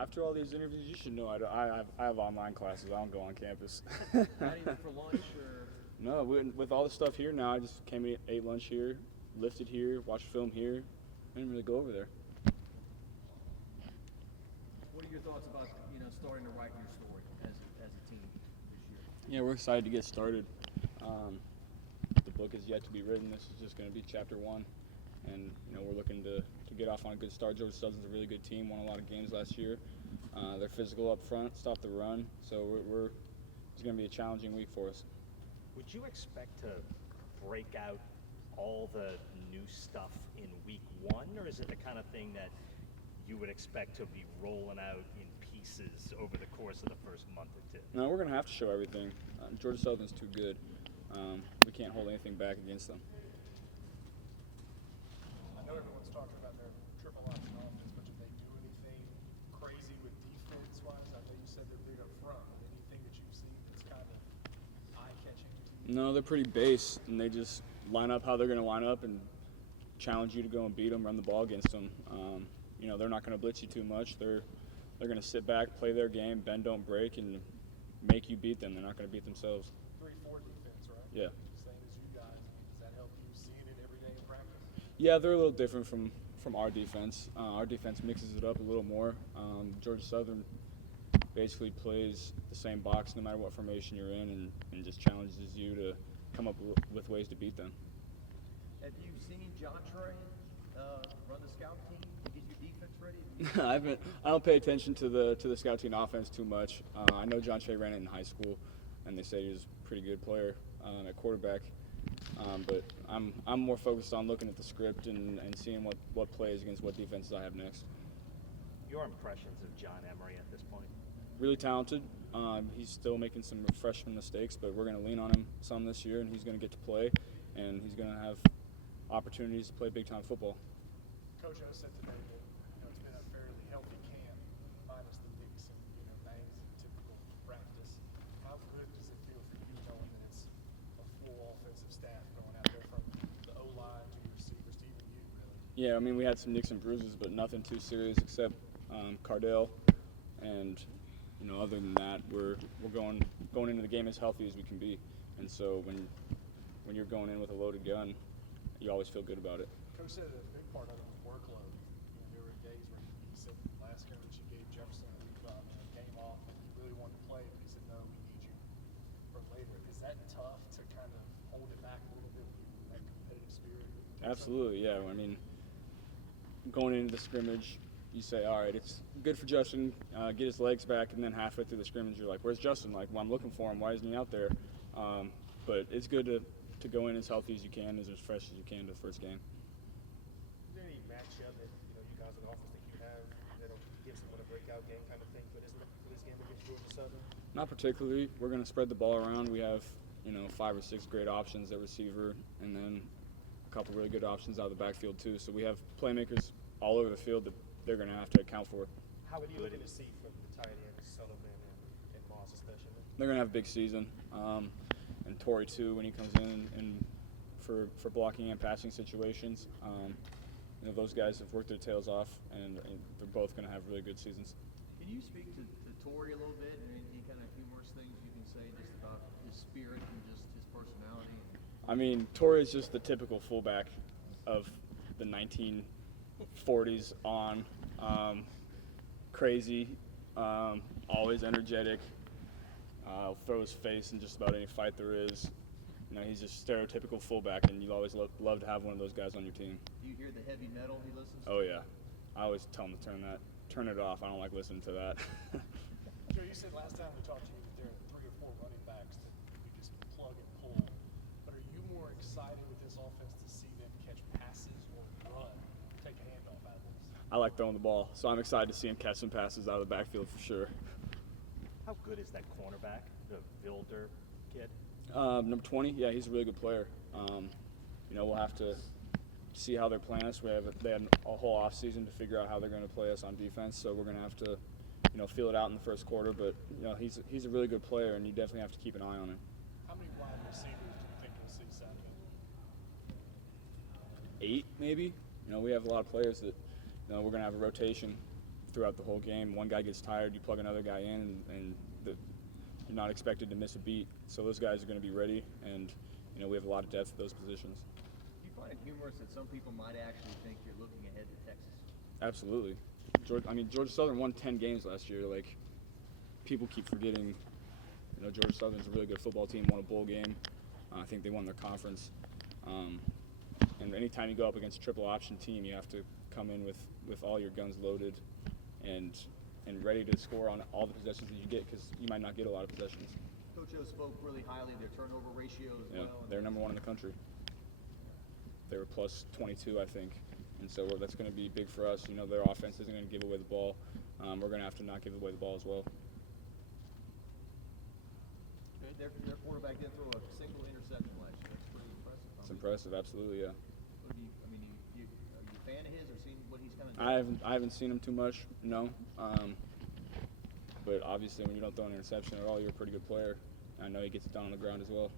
After all these interviews, you should know I have online classes. I don't go on campus. Not even for lunch or. No, with all the stuff here now, I just came and ate lunch here, lifted here, watched film here. I didn't really go over there. What are your thoughts about starting to write your story as a team this year? Yeah, we're excited to get started. The book is yet to be written. This is just going to be chapter 1, and we're looking to get off on a good start. Georgia Southern's a really good team. Won a lot of games last year. They're physical up front, stop the run. So it's going to be a challenging week for us. Would you expect to break out all the new stuff in week 1, or is it the kind of thing that you would expect to be rolling out in pieces over the course of the first month or two? No, we're going to have to show everything. Georgia Southern's too good. We can't hold anything back against them. I know everyone's talking about their triple option offense, but did they do anything crazy with defense-wise? I know you said they're big up front, but anything that you've seen that's kind of eye-catching to you? No, they're pretty base, and they just line up how they're going to line up and challenge you to go and beat them, run the ball against them. They're not going to blitz you too much. They're going to sit back, play their game, bend, don't break, and make you beat them. They're not going to beat themselves. 3-4 defense, right? Yeah. Same as you guys. Does that help you seeing it every day in practice? Yeah, they're a little different from our defense. Our defense mixes it up a little more. Georgia Southern basically plays the same box no matter what formation you're in, and just challenges you to come up with ways to beat them. Have you seen John Trey run the scout team to get your defense ready? I don't pay attention to the scout team offense too much. I know John Shea ran it in high school, and they say he was a pretty good player at quarterback. But I'm more focused on looking at the script and seeing what plays against what defenses I have next. Your impressions of John Emery at this point? Really talented. He's still making some freshman mistakes, but we're going to lean on him some this year, and he's going to get to play, and he's going to have opportunities to play big-time football. Coach O said today that it's been a fairly healthy camp, minus the nicks and bangs and typical practice. How good does it feel for you knowing that it's a full offensive staff going out there from the O-line to your receivers to even you, really? Yeah, we had some nicks and bruises, but nothing too serious except Cardell, and other than that, we're going into the game as healthy as we can be. And so when you're going in with a loaded gun, you always feel good about it. Coach said a big part of it was workload. There were days where he said last coach he gave Jefferson a week off, game off, and he really wanted to play, but he said, no, we need you for later. Is that tough to kind of hold it back a little bit with that competitive spirit? Absolutely, yeah. Going into the scrimmage, you say, all right, it's good for Justin, get his legs back, and then halfway through the scrimmage, you're like, where's Justin? Well, I'm looking for him. Why isn't he out there? But it's good to go in as healthy as you can, as fresh as you can to the first game. Is there any matchup that you guys in the office think you have that'll give someone a breakout game kind of thing for this game against Georgia Southern? Not particularly. We're going to spread the ball around. We have 5 or 6 great options at receiver, and then a couple really good options out of the backfield too. So we have playmakers all over the field that they're going to have to account for. How are you looking to see from the tight ends, Sullivan and Moss especially? They're going to have a big season, and Torrey too when he comes in and for blocking and passing situations. Those guys have worked their tails off, and they're both going to have really good seasons. Can you speak to Torrey a little bit, and any kind of humorous things you can say just about his spirit and just his personality? Torrey is just the typical fullback of the 1940s on. Crazy, always energetic, throw his face in just about any fight there is. He's just stereotypical fullback, and you always love to have one of those guys on your team. Do you hear the heavy metal he listens to? Oh yeah, I always tell him to turn it off. I don't like listening to that. Joe, you said last time we talked to you that there are 3 or 4 running backs that you just plug and pull. But are you more excited with this offense to see them catch passes or run, take a handoff out of this? I like throwing the ball, so I'm excited to see him catch some passes out of the backfield for sure. How good is that cornerback, the Vilder kid? Number 20, yeah, he's a really good player. We'll have to see how they're playing us. They had a whole off season to figure out how they're going to play us on defense, so we're going to have to, feel it out in the first quarter. But he's a really good player, and you definitely have to keep an eye on him. How many wide receivers do you think you'll see Saturday? 8, maybe. We have a lot of players that we're going to have a rotation throughout the whole game. One guy gets tired, you plug another guy in, and you're not expected to miss a beat. So those guys are going to be ready, and we have a lot of depth at those positions. Do you find it humorous that some people might actually think you're looking ahead to Texas? Absolutely. Georgia Southern won 10 games last year. Like, people keep forgetting, Georgia Southern's a really good football team, won a bowl game. I think they won their conference. And anytime you go up against a triple option team, you have to come in with all your guns loaded and ready to score on all the possessions that you get, because you might not get a lot of possessions. Coach O spoke really highly of their turnover ratio as well. They're number 1 in the country. They were plus 22, I think. And so that's going to be big for us. Their offense isn't going to give away the ball. We're going to have to not give away the ball as well. Their quarterback didn't throw a single interception last year. That's pretty impressive. It's impressive, absolutely, yeah. What do are you a fan of his or seen what he's kind of I haven't seen him too much, no. But obviously, when you don't throw an interception at all, you're a pretty good player. I know he gets it down on the ground as well.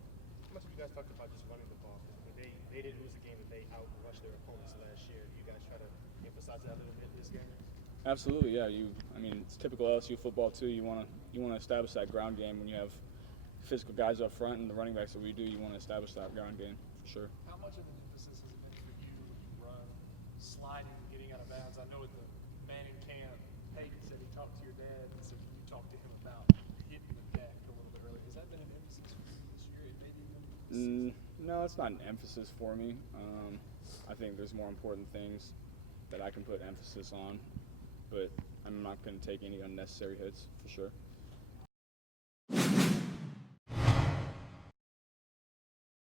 How much have you guys talked about just running the ball? They didn't lose the game, but they outrushed their opponents last year. You guys try to emphasize that a little bit this game? Absolutely, yeah. It's typical LSU football too. You want to establish that ground game when you have physical guys up front and the running backs that we do. You want to establish that ground game for sure. How much of an emphasis has it been for you when you run, sliding, getting out of bounds? I know at the Manning camp, Peyton said he talked to your dad and said you talked to him about hitting the deck a little bit earlier. Has that been an emphasis for you this year? It maybe even No, it's not an emphasis for me. I think there's more important things that I can put emphasis on, but I'm not going to take any unnecessary hits for sure.